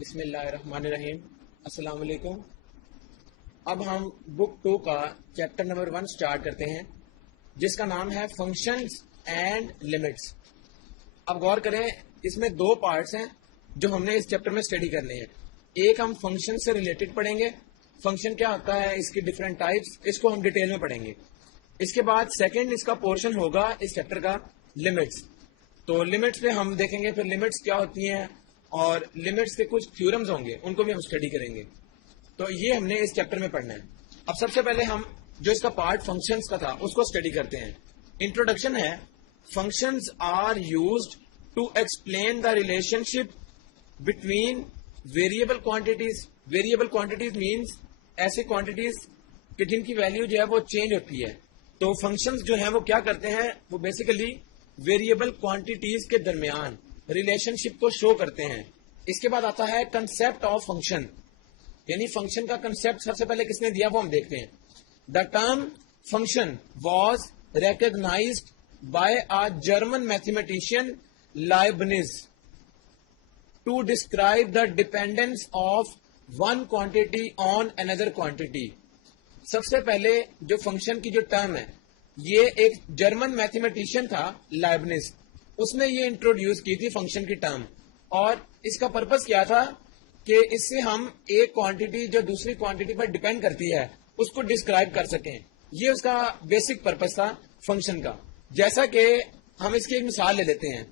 बिस्मिल्लाहिर्रहमानिर्रहीम। अस्सलाम वालेकुम। अब हम बुक 2 का चैप्टर नंबर 1 स्टार्ट करते हैं, जिसका नाम है फंक्शंस एंड लिमिट्स। अब गौर करें, इसमें 2 पार्ट्स हैं जो हमने इस चैप्टर में स्टडी करने हैं। एक हम फंक्शन से रिलेटेड पढ़ेंगे, फंक्शन क्या होता है, इसकी डिफरेंट टाइप्स, इसको हम डिटेल में पढ़ेंगे। इसके बाद सेकंड इसका पोर्शन होगा इस चैप्टर का लिमिट्स। तो लिमिट्स पे हम देखेंगे फिर लिमिट्स क्या होती हैं और लिमिट्स के कुछ थ्योरम्स होंगे, उनको भी हम स्टडी करेंगे। तो ये हमने इस चैप्टर में पढ़ना है। अब सबसे पहले हम जो इसका पार्ट फंक्शंस का था उसको स्टडी करते हैं। इंट्रोडक्शन है, functions are used to explain the relationship between variable quantities. Variable quantities means ऐसी क्वांटिटीज कि जिनकी वैल्यू जो है वो चेंज होती है। तो फंक्शंस जो है वो क्या करते हैं, वो बेसिकली वेरिएबल क्वांटिटीज के दरमियान रिलेशनशिप को शो करते हैं। इसके बाद आता है कंसेप्ट ऑफ फंक्शन, यानी फंक्शन का कंसेप्ट सबसे पहले किसने दिया वो हम देखते हैं। The term function was recognised by a German mathematician Leibniz to describe the dependence of one quantity on another quantity. सबसे पहले जो फंक्शन की जो टर्म है, ये एक जर्मन मैथमेटिशियन था लाइबनिज, उसने ये इंट्रोड्यूस की थी फंक्शन की टर्म। और इसका पर्पस क्या था कि इससे हम एक क्वांटिटी जो दूसरी क्वांटिटी पर डिपेंड करती है उसको डिस्क्राइब कर सकें। ये उसका बेसिक पर्पस था फंक्शन का। जैसा कि हम इसकी एक मिसाल ले लेते हैं,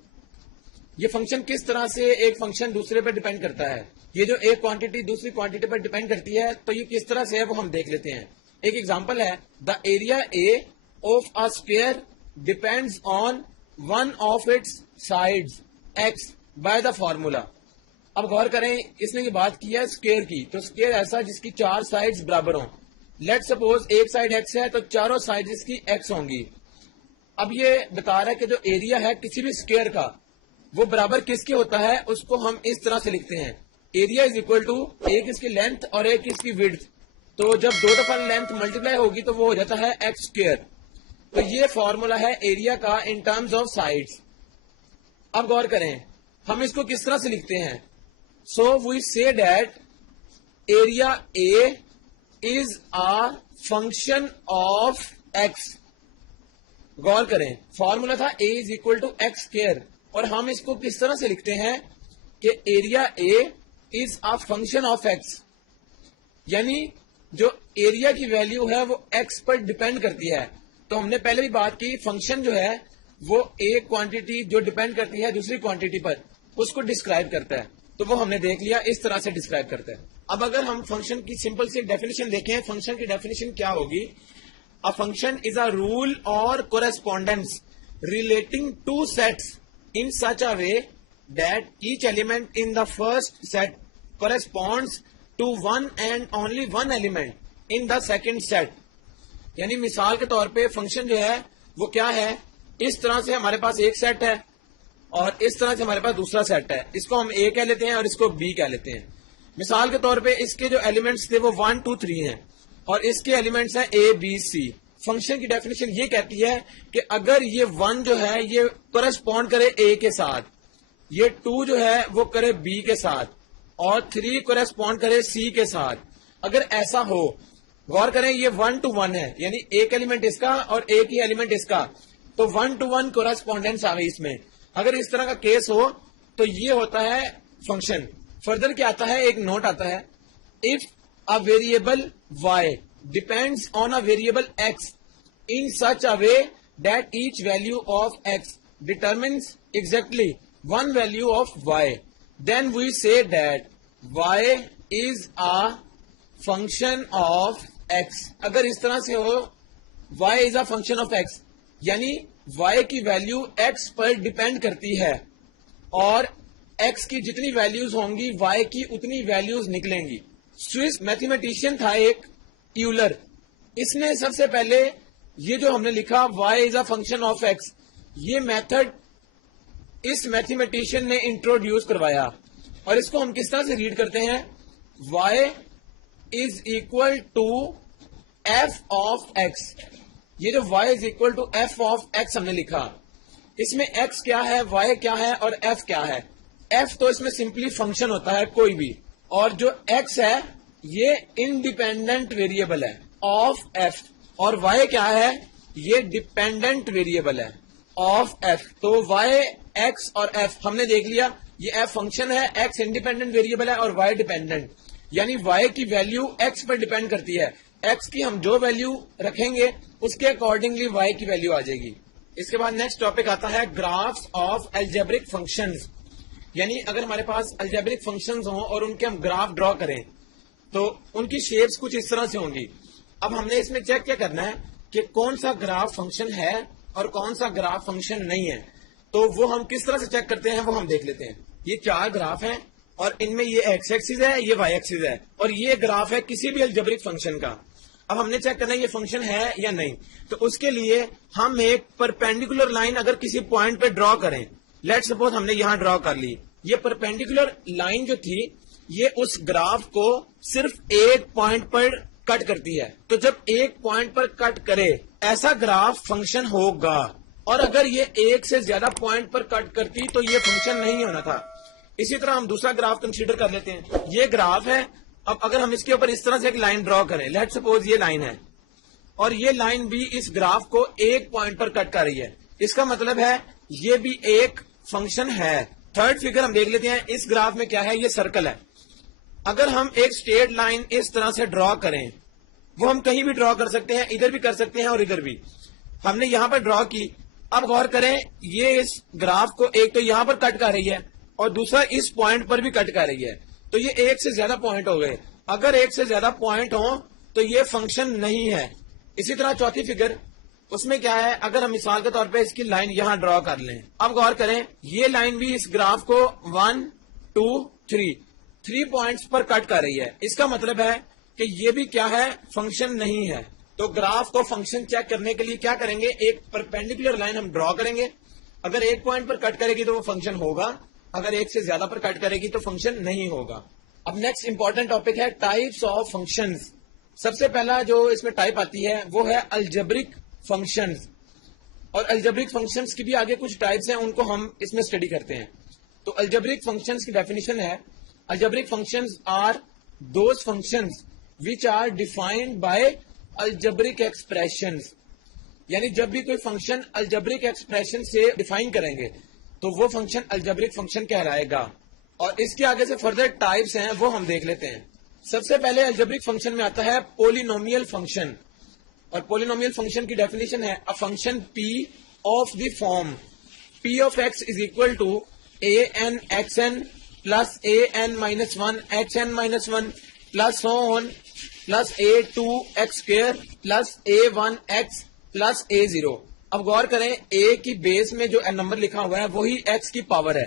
ये फंक्शन किस तरह से एक फंक्शन दूसरे पर डिपेंड करता है। ये जो एक क्वांटिटी दूसरी क्वांटिटी पर डिपेंड करती है, तो ये किस तरह से है वो हम देख लेते हैं। एक एग्जांपल है, the area A of a square depends on one of its sides x by the formula. अब गौर करें, इसने ये बात की है स्क्वायर की, तो स्क्वायर ऐसा जिसकी 4 साइड्स बराबर हों। लेट सपोज एक साइड x है तो चारों साइड इसकी x होंगी। अब ये बता रहा है कि जो एरिया है किसी भी स्क्वायर का वो बराबर किसके होता है, उसको हम इस तरह से लिखते हैं, एरिया इज इक्वल टू एक इसकी लेंथ और एक इसकी विड्थ। तो जब 2 दफा लेंथ मल्टीप्लाई होगी तो वो हो जाता है x स्क्वायर। तो ये फॉर्मूला है एरिया का इन टर्म्स ऑफ साइड्स। अब गौर करें, हम इसको किस तरह से लिखते हैं। So we say that area A is a function of x। गौर करें, फॉर्मूला था a is equal to x square, और हम इसको किस तरह से लिखते हैं कि area A is a function of x, यानी जो एरिया की वैल्यू है वो x पर डिपेंड करती है। तो हमने पहले भी बात की, फंक्शन जो है वो एक क्वांटिटी जो डिपेंड करती है दूसरी क्वांटिटी पर, उसको डिस्क्राइब करता है। तो वो हमने देख लिया, इस तरह से डिस्क्राइब करता है। अब अगर हम फंक्शन की सिंपल सी डेफिनेशन देखें, फंक्शन की डेफिनेशन क्या होगी। A function is a rule or correspondence relating two sets in such a way that each element in the first set corresponds to one and only one element in the second set. यानी मिसाल के तौर पे function जो है वो क्या है, इस तरह से हमारे पास एक सेट है और इस तरह से हमारे पास दूसरा सेट है। इसको हम ए कह लेते हैं और इसको बी कह लेते हैं। मिसाल के तौर पे इसके जो एलिमेंट्स थे वो 1 2 3 हैं और इसके एलिमेंट्स हैं ए बी सी। फंक्शन की डेफिनेशन ये कहती है कि अगर ये 1 जो है ये करस्पॉन्ड करे ए के साथ, ये 2 जो है वो करे बी के साथ, और 3 करस्पॉन्ड करे सी के साथ। अगर ऐसा हो, गौर करें ये 1 to 1 है, यानी एक एलिमेंट इसका और एक ही एलिमेंट इसका, तो 1 to 1 कोरेस्पॉन्डेंस आ गई इसमें। अगर इस तरह का केस हो तो ये होता है फंक्शन। फर्दर क्या आता है, एक नोट आता है, if a variable y depends on a variable x in such a way that each value of x determines exactly one value of y, then we say that y is a function of x। अगर इस तरह से हो, y is a function of x, यानी y की value x पर depend करती है और x की जितनी वैल्यूज होंगी y की उतनी वैल्यूज निकलेंगी। स्विस मैथमेटिशियन था एक यूलर, इसने सबसे पहले ये जो हमने लिखा y is a function of x, ये मेथड इस मैथमेटिशियन ने इंट्रोड्यूस करवाया। और इसको हम किस तरह से रीड करते हैं, y is equal to f of x. ये जो y is equal to f of x हमने लिखा, इसमें x क्या है, y क्या है और f क्या है। एफ तो इसमें सिंपली फंक्शन होता है कोई भी, और जो एक्स है ये इंडिपेंडेंट वेरिएबल है ऑफ एफ, और वाई क्या है, ये डिपेंडेंट वेरिएबल है ऑफ एफ। तो वाई, एक्स और एफ हमने देख लिया, ये एफ फंक्शन है, एक्स इंडिपेंडेंट वेरिएबल है और वाई डिपेंडेंट, यानी वाई की वैल्यू एक्स पर डिपेंड करती है, एक्स की हम जो वैल्यू रखेंगे उसके अकॉर्डिंगली वाई की वैल्यू आ जाएगी। इसके बाद नेक्स्ट टॉपिक आता है ग्राफ्स ऑफ अलजेब्रिक फंक्शंस, यानी अगर हमारे पास अलजेब्रिक फंक्शंस हों और उनके हम ग्राफ ड्रॉ करें तो उनकी शेप्स कुछ इस तरह से होंगी। अब हमने इसमें चेक क्या करना है कि कौन सा ग्राफ फंक्शन है और कौन सा ग्राफ फंक्शन नहीं है, तो वो हम किस तरह से चेक करते हैं वो हम देख लेते हैं। ये 4 ग्राफ हैं और इनमें ये एक्स एक्सिस है, ये वाई एक्सिस है, और ये ग्राफ है किसी भी अलजेब्रिक फंक्शन का। अब हमने चेक करना है ये फंक्शन है या नहीं, तो उसके लिए हम एक परपेंडिकुलर लाइन अगर किसी पॉइंट पे ड्रॉ करें, लेट सपोज हमने यहां ड्रॉ कर ली, ये परपेंडिकुलर लाइन जो थी ये उस ग्राफ को सिर्फ एक पॉइंट पर कट करती है, तो जब एक पॉइंट पर कट करे ऐसा ग्राफ फंक्शन होगा, और अगर ये एक से ज्यादा पॉइंट पर कट करती तो ये फंक्शन नहीं होना था। इसी तरह हम दूसरा ग्राफ कंसीडर कर लेते हैं, ये ग्राफ है। अब अगर हम इसके ऊपर इस तरह से एक लाइन ड्रॉ करें, लेट सपोज ये लाइन है और ये लाइन भी इस ग्राफ को एक पॉइंट पर कट कर रही है, इसका मतलब है ये भी एक फंक्शन है। थर्ड फिगर हम देख लेते हैं, इस ग्राफ में क्या है, ये सर्कल है। अगर हम एक स्ट्रेट लाइन इस तरह से ड्रॉ करें, वो हम कहीं भी ड्रॉ कर सकते हैं, इधर भी कर सकते हैं और इधर भी, हमने यहां पर ड्रॉ की। अब गौर करें, ये इस ग्राफ को एक तो यहां पर कट कर रही है और दूसरा इस पॉइंट पर भी कट कर रही है, तो ये एक से ज्यादा पॉइंट हो गए। अगर एक से ज्यादा पॉइंट हो तो ये फंक्शन नहीं है। इसी तरह चौथी फिगर, उसमें क्या है, अगर हम मिसाल के तौर पे इसकी लाइन यहां ड्रॉ कर लें, अब गौर करें ये लाइन भी इस ग्राफ को 1 2 3 पॉइंट्स पर कट कर रही है, इसका मतलब है कि ये भी क्या है, फंक्शन नहीं है। तो ग्राफ को फंक्शन चेक करने के लिए क्या करेंगे, एक परपेंडिकुलर लाइन हम ड्रॉ करेंगे, अगर एक पॉइंट पर कट करेगी तो वो फंक्शन होगा, अगर एक से ज्यादा पर कट करेगी तो फंक्शन नहीं होगा। अब नेक्स्ट इंपॉर्टेंट टॉपिक है टाइप्स ऑफ फंक्शंस। सबसे पहला जो इसमें टाइप आती है वो है अलजेब्रिक फंक्शंस, और अलजेब्रिक फंक्शंस की भी आगे कुछ टाइप्स हैं, उनको हम इसमें स्टडी करते हैं। तो अलजेब्रिक फंक्शंस की डेफिनेशन है, algebraic functions are those functions which are defined by algebraic expressions, यानी जब भी कोई फंक्शन अलजेब्रिक एक्सप्रेशन से डिफाइन करेंगे तो वो फंक्शन अलजेब्रिक फंक्शन कहलाएगा। और इसके आगे से फर्दर टाइप्स हैं वो हम देख लेते हैं। सबसे पहले अलजेब्रिक फंक्शन में आता है पोलिनोमियल फंक्शन, और पोलिनोमियल फंक्शन की डेफिनेशन है a function p of the form p of x is equal to an xn plus an minus 1 xn minus 1 plus so on plus a2 x square plus a1x plus a0। अब गौर करें, a की base में जो number लिखा हुआ है वही x की पावर है,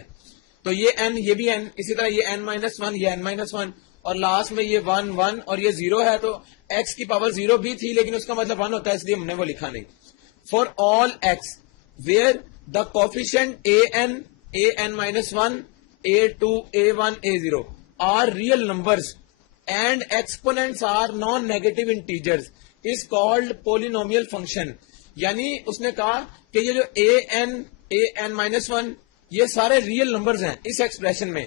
तो ये n, ये भी n, इसी तरह ये n माइनस 1, ये n माइनस 1, और लास्ट में ये 1 1 और ये 0 है, तो x की पावर 0 भी थी लेकिन उसका मतलब 1 होता है, इसलिए हमने वो लिखा नहीं। For all x where the coefficient an minus 1 a2 a1 a0 are real numbers and exponents are non negative integers is called polynomial function. यानी उसने कहा कि ये जो an माइनस 1 ये सारे रियल नंबर्स हैं इस एक्सप्रेशन में,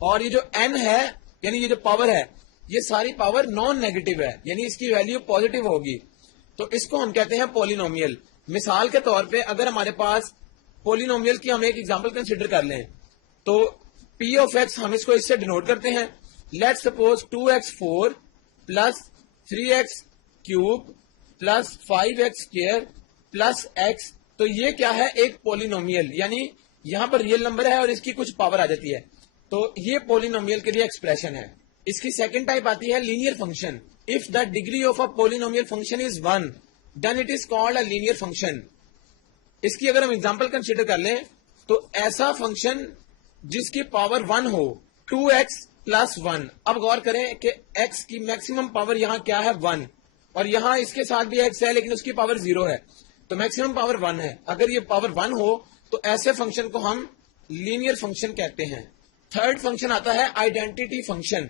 और ये जो n है यानी ये जो पावर है ये सारी पावर नॉन नेगेटिव है, यानी इसकी वैल्यू पॉजिटिव होगी, तो इसको हम कहते हैं पोलिनोमियल। मिसाल के तौर पे अगर हमारे पास पोलिनोमियल की हम एक एग्जांपल कंसीडर कर लें, तो p ऑफ x हम इसको इससे डिनोट करते हैं, let suppose 2x4 plus 3x cube plus 5x square plus x, तो ये क्या है, एक पोलिनोमियल, यानी यहां पर रियल नंबर है और इसकी कुछ पावर आ जाती है, तो ये पोलिनोमियल के लिए एक्सप्रेशन है। इसकी सेकंड टाइप आती है linear function. If the degree of a polynomial function is 1 then it is called a linear function. इसकी अगर हम एग्जांपल कंसीडर कर लें तो ऐसा फंक्शन जिसकी पावर 1 हो, 2x प्लस 1। अब गौर करें कि x की मैक्सिमम पावर यहां क्या है, 1, और यहां इसके साथ भी x है लेकिन उसकी पावर 0 है, तो मैक्सिमम पावर 1 है। अगर ये पावर 1 हो तो ऐसे फंक्शन को हम लीनियर फंक्शन कहते हैं। थर्ड फंक्शन आता है आइडेंटिटी फंक्शन,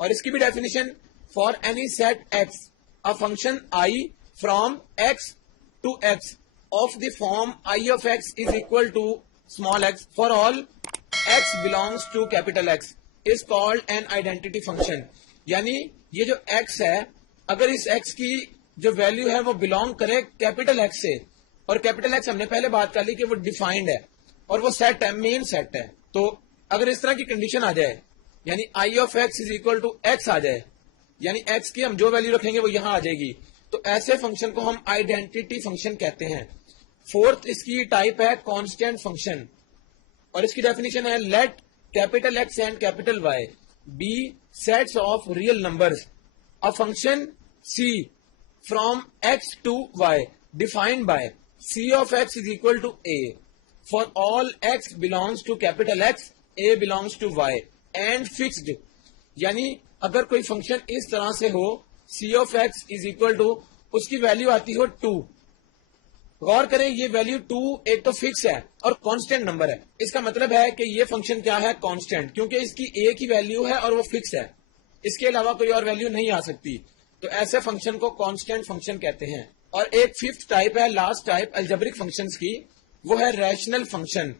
और इसकी भी definition, for any set x a function i from x to x of the form i of x is equal to small x for all x belongs to capital X is called an identity function। यानी ये जो x है, अगर इस x की जो value है वो बिलोंग करे कैपिटल X से, और कैपिटल X हमने पहले बात कर ली कि वो डिफाइंड है और वो सेट है, मेन सेट है। तो अगर इस तरह की कंडीशन आ जाए, यानी I of X is equal to X आ जाए, यानी एक्स की हम जो वैल्यू रखेंगे वो यहां आ जाएगी, तो ऐसे फंक्शन को हम आइडेंटिटी फंक्शन कहते हैं। फोर्थ इसकी टाइप है कांस्टेंट फंक्शन, और इसकी डेफिनेशन है let capital X and capital Y be sets of real numbers, a function C from X to Y defined by C of X is equal to A for all X belongs to capital X, A belongs to Y and fixed. यानी अगर कोई function इस तरह से हो, C of X is equal to, उसकी value आती हो 2। गौर करें, ये वैल्यू 2 एक तो फिक्स है और कांस्टेंट नंबर है। इसका मतलब है कि ये फंक्शन क्या है, कांस्टेंट, क्योंकि इसकी ए की वैल्यू है और वो फिक्स है, इसके अलावा कोई और वैल्यू नहीं आ सकती। तो ऐसे फंक्शन को कांस्टेंट फंक्शन कहते हैं। और एक फिफ्थ टाइप है, लास्ट टाइप अलजेब्रिक फंक्शंस की, वो है रैशनल फंक्शन।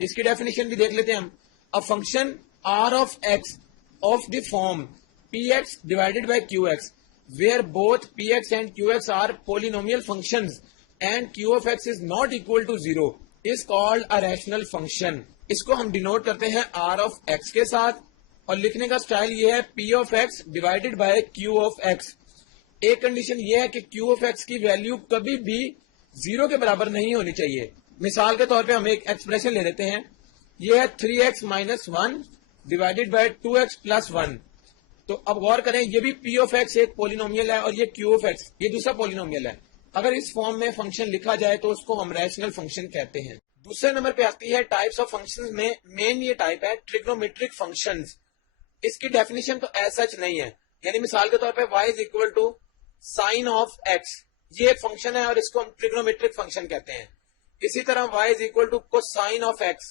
इसकी डेफिनेशन भी देख लेते हैं हम। A function r of x of the form px divided by qx where both px and qx are polynomial functions and q of x is not equal to 0 is called a rational function। इसको हम denote करते हैं r of x के साथ, और लिखने का style ये है p of x divided by q of x। एक कंडीशन ये है कि q of x की वैल्यू कभी भी 0 के बराबर नहीं होनी चाहिए। मिसाल के तौर पे हम एक एक्सप्रेशन ले लेते हैं, ये है 3x minus 1 divided by 2x plus 1। तो अब गौर करें, ये भी p ऑफ x एक पोलिनोमियल है और ये q ऑफ x ये दूसरा पोलिनोमियल है। अगर इस फॉर्म में फंक्शन लिखा जाए तो उसको हम रैशनल फंक्शन कहते हैं। दूसरे नंबर पे आती है टाइप्स ऑफ फंक्शंस में मेन ये टाइप है ट्रिग्नोमेट्रिक फंक्शंस। इसकी डेफिनेशन तो ऐसा सच नहीं है, यानी मिसाल के तौर पे y is equal to sine of x, ये एक फंक्शन है और इसको हम ट्रिग्नोमेट्रिक फंक्शन कहते हैं। इसी तरह y is equal to cosine of x,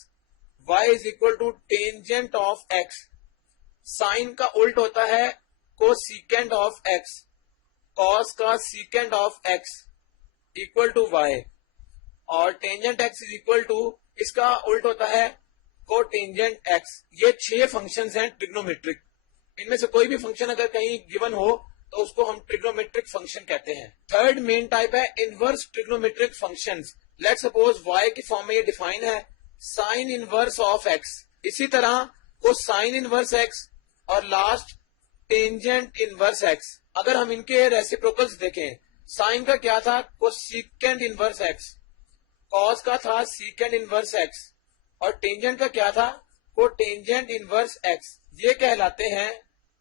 y is equal to tangent of x, sine का उल्ट होता है कोसिकेंड ऑफ x, कॉस का secant of x equal to y, और tangent x is equal to, इसका उल्ट होता है कोटेंजेंट x। ये 6 फंक्शंस हैं ट्रिग्नोमेट्रिक। इनमें से कोई भी फंक्शन अगर कहीं गिवन हो तो उसको हम ट्रिग्नोमेट्रिक फंक्शन कहते हैं। थर्ड मेन टाइप है inverse trigonometric functions. Let's suppose y की फॉर्म में ये डिफाइन है साइन इनवर्स ऑफ x, इसी तरह को साइन इनवर्स x और लास्ट टेंजेंट इनवर्स x। अगर हम इनके रेसिप्रोकल्स देखें, साइन का क्या था, कोसिकेंड इनवर्स x, कॉस का था सीकेंड इनवर्स x, और टेंजेंट का क्या था, कोटेंजेंट इनवर्स x। ये कहलाते हैं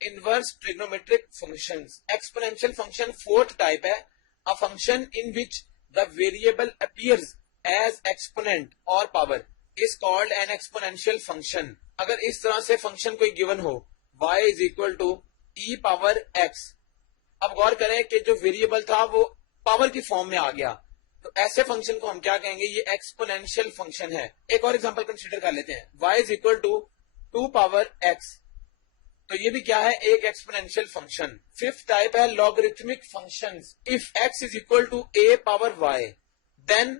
inverse trigonometric functions. Exponential function fourth type है, a function in which the variable appears as exponent or power is called an exponential function। अगर इस तरह से फंक्शन कोई गिवन हो, y is equal to e power x। अब गौर करें कि जो वेरिएबल था वो पावर की फॉर्म में आ गया, तो ऐसे फंक्शन को हम क्या कहेंगे, ये एक्सपोनेंशियल फंक्शन है। एक और एग्जांपल कंसीडर कर लेते हैं, y is equal to 2 power x, तो ये भी क्या है, एक एक्सपोनेंशियल फंक्शन। फिफ्थ टाइप है logarithmic functions. If x is equal to a power y then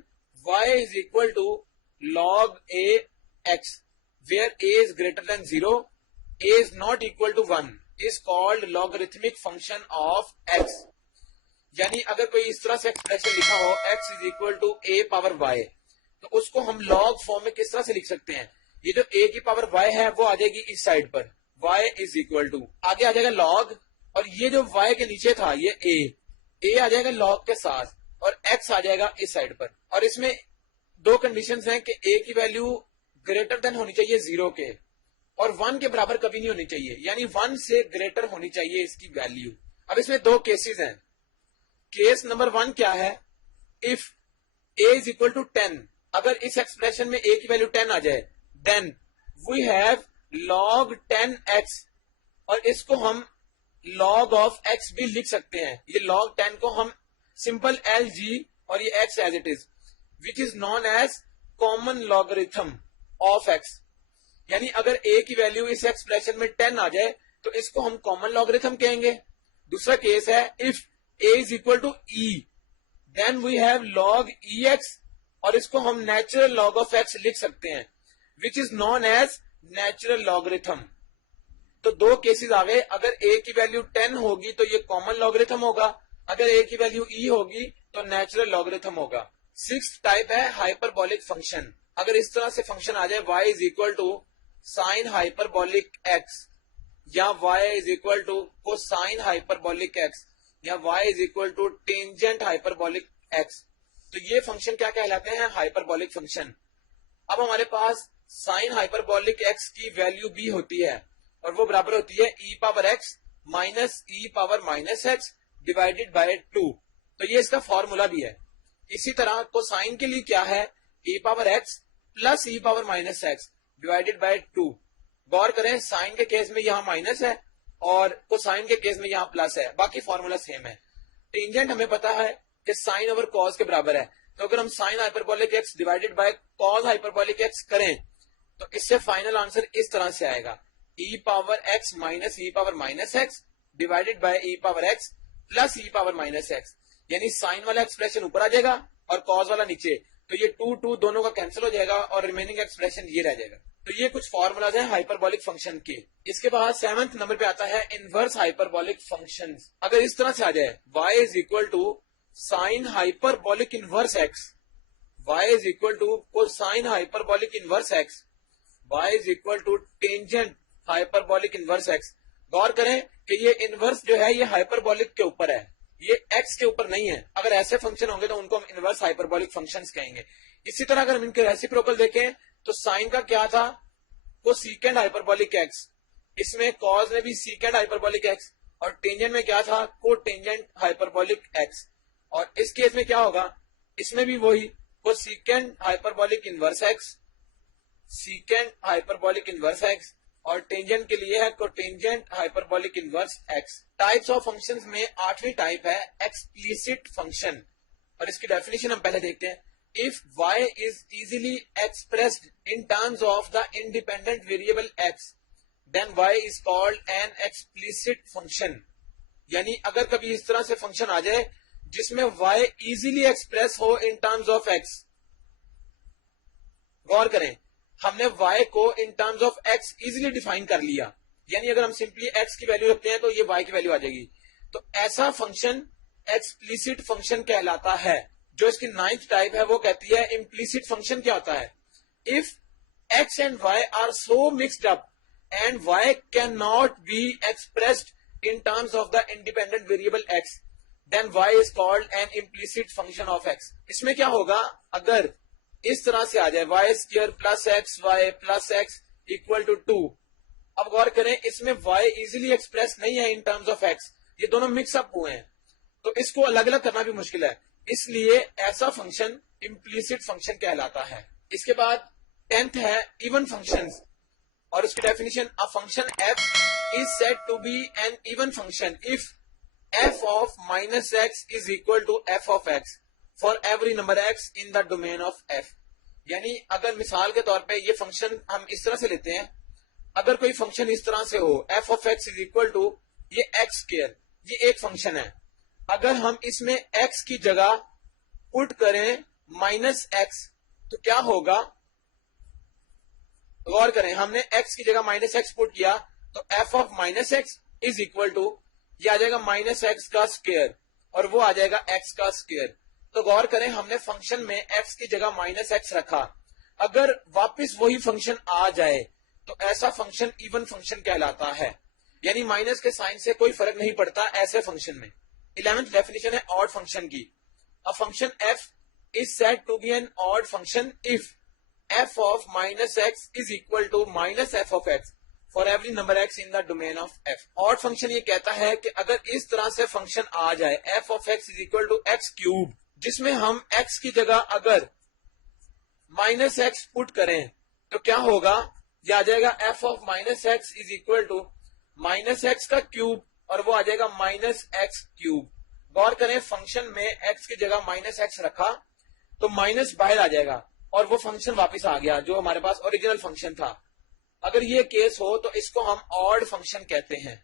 y is equal to log a x, where a is greater than 0, a is not equal to 1 is called logarithmic function of x। यानी अगर कोई इस तरह से expression लिखा हो x is equal to a power y, तो उसको हम log फॉर्म में किस तरह से लिख सकते हैं, ये जो a की पावर y है वो आ जाएगी इस साइड पर, y is equal to, आगे आ जाएगा log, और ये जो y के नीचे था ये a आ जाएगा log के साथ, और x आ जाएगा इस साइड पर। और इसमें दो कंडीशंस हैं कि a की वैल्यू ग्रेटर देन होनी चाहिए 0 के, और 1 के बराबर कभी नहीं होनी चाहिए, यानी 1 से ग्रेटर होनी चाहिए इसकी वैल्यू। अब इसमें दो केसेस हैं। केस नंबर 1 क्या है, if a is equal to 10, अगर इस एक्सप्रेशन में a की वैल्यू 10 आ जाए, then we have log 10x, और इसको हम log ऑफ x भी लिख सकते हैं। ये log 10 को हम सिंपल lg और ये x as it is, which is known as common logarithm of x। यानी अगर a की वैल्यू इस एक्सप्रेशन में 10 आ जाए तो इसको हम कॉमन लॉगरिथम कहेंगे। दूसरा केस है if a is equal to e, then we have log ex, और इसको हम नेचुरल log ऑफ x लिख सकते हैं, which is known as natural logarithm. तो दो केसेस आ गए, अगर a की वैल्यू 10 होगी तो ये कॉमन लॉगरिथम होगा, अगर a की वैल्यू e होगी तो नेचुरल लॉगरिथम होगा। सिक्स्थ टाइप है हाइपरबोलिक फंक्शन। अगर इस तरह से फंक्शन आ जाए y is equal to sine hyperbolic x या y is equal to cosine hyperbolic x या y is equal to tangent hyperbolic x, तो ये फंक्शन क्या कहलाते हैं? Hyperbolic function. अब हमारे पास साइन हाइपरबोलिक x की वैल्यू b होती है और वो बराबर होती है e power x minus e power minus x divided by 2। तो ये इसका फॉर्मूला भी है। इसी तरह कोसाइन के लिए क्या है? e power x plus e power minus x divided by 2। गौर करें, साइन के केस में यहां माइनस है और कोसाइन के केस में यहां प्लस है, बाकी फॉर्मूला सेम है। टेंजेंट हमें पता है कि साइन ओवर कॉस के बराबर है, तो अगर हम sign hyperbolic x divided by cos hyperbolic x करें तो इससे फाइनल आंसर इस तरह से आएगा, e power x minus e power minus x divided by e power x plus e power minus x, यानी साइन वाला एक्सप्रेशन ऊपर आ जाएगा और कॉस वाला नीचे, तो ये 2 दोनों का कैंसिल हो जाएगा और रिमेनिंग एक्सप्रेशन ये रह जाएगा। तो ये कुछ फॉर्मूलाज हैं हाइपरबोलिक फंक्शन के। इसके बाद 7th नंबर पे आता है इनवर्स हाइपरबोलिक फंक्शंस। अगर इस तरह से आ जाए y is equal to sine hyperbolic inverse x, y is equal to cosine hyperbolic inverse x, y is equal to tangent hyperbolic inverse x। गौर करें कि ये इनवर्स जो है ये हाइपरबोलिक के ऊपर है, ये x के ऊपर नहीं है। अगर ऐसे फंक्शन होंगे तो उनको हम इनवर्स हाइपरबोलिक फंक्शंस कहेंगे। इसी तरह अगर हम इनके रेसिप्रोकल देखें तो साइन का क्या था? कोसेकेंड हाइपरबोलिक x, इसमें कॉस में भी सीकेंड हाइपरबोलिक x और टेंजेंट में क्या था? Cotangent hyperbolic x। और इस केस में क्या होगा? इसमें भी वही cosecant hyperbolic inverse x, सीकेंड hyperbolic inverse x और टेंजेंट के लिए है cotangent hyperbolic inverse x। Types of functions में 8वीं टाइप है एक्सप्लिसिट फंक्शन और इसकी डेफिनेशन हम पहले देखते हैं। If y is easily expressed in terms of the independent variable x, then y is called an explicit function। यानी अगर कभी इस तरह से फंक्शन आ जाए जिसमें y easily express हो in terms of x, गौर करें हमने y को in terms of x easily define कर लिया, यानी अगर हम सिंपली x की वैल्यू रखते हैं तो ये y की वैल्यू आ जाएगी, तो ऐसा फंक्शन एक्सप्लिसिट फंक्शन कहलाता है। जो इसकी 9th टाइप है वो कहती है इम्प्लिसिट फंक्शन क्या होता है? If x and y are so mixed up and y can not be expressed in terms of the independent variable x, then y is called an implicit function of x। इसमें क्या होगा? अगर इस तरह से आ जाए y square plus x y plus x equal to 2, अब गौर करें इसमें y इजिली एक्सप्रेस नहीं है इन टर्म्स ऑफ x, ये दोनों मिक्सअप हुए हैं, तो इसको अलग अलग करना भी मुश्किल है, इसलिए ऐसा फंक्शन इम्प्लिसिट फंक्शन कहलाता है। इसके बाद 10th है इवन फंक्शंस और उसकी definition, a function f is said to be an even function if f of minus x is equal to f of x for every number x in the domain of f। यानी अगर मिसाल के तौर पे ये function हम इस तरह से लेते हैं, अगर कोई फंक्शन इस तरह से हो f of x is equal to ये x स्क्वायर, ये एक फंक्शन है, अगर हम इसमें x की जगह पुट करें माइनस x तो क्या होगा? गौर करें हमने x की जगह माइनस x पुट किया तो f of minus x is equal to ये आ जाएगा माइनस x का स्क्वायर और वो आ जाएगा x का स्क्वायर। तो गौर करें हमने फंक्शन में x की जगह माइनस x रखा, अगर वापस वही फंक्शन आ जाए तो ऐसा फंक्शन इवन फंक्शन कहलाता है, यानी माइनस के साइन से कोई फर्क नहीं पड़ता ऐसे फंक्शन में। 11th डेफिनेशन है ऑड फंक्शन की, a function f is said to be an odd function if f of minus x is equal to minus f of x for every number x in the domain of f। Odd function ये कहता है कि अगर इस तरह से function आ जाए f of x is equal to x cube, जिसमें हम x की जगह अगर माइनस x पुट करें तो क्या होगा? ये आ जाएगा f of minus x is equal to minus x का क्यूब और वो आ जाएगा माइनस x क्यूब। गौर करें फंक्शन में x की जगह माइनस x रखा तो माइनस बाहर आ जाएगा और वो फंक्शन वापस आ गया जो हमारे पास ओरिजिनल फंक्शन था। अगर ये केस हो तो इसको हम ऑड फंक्शन कहते हैं।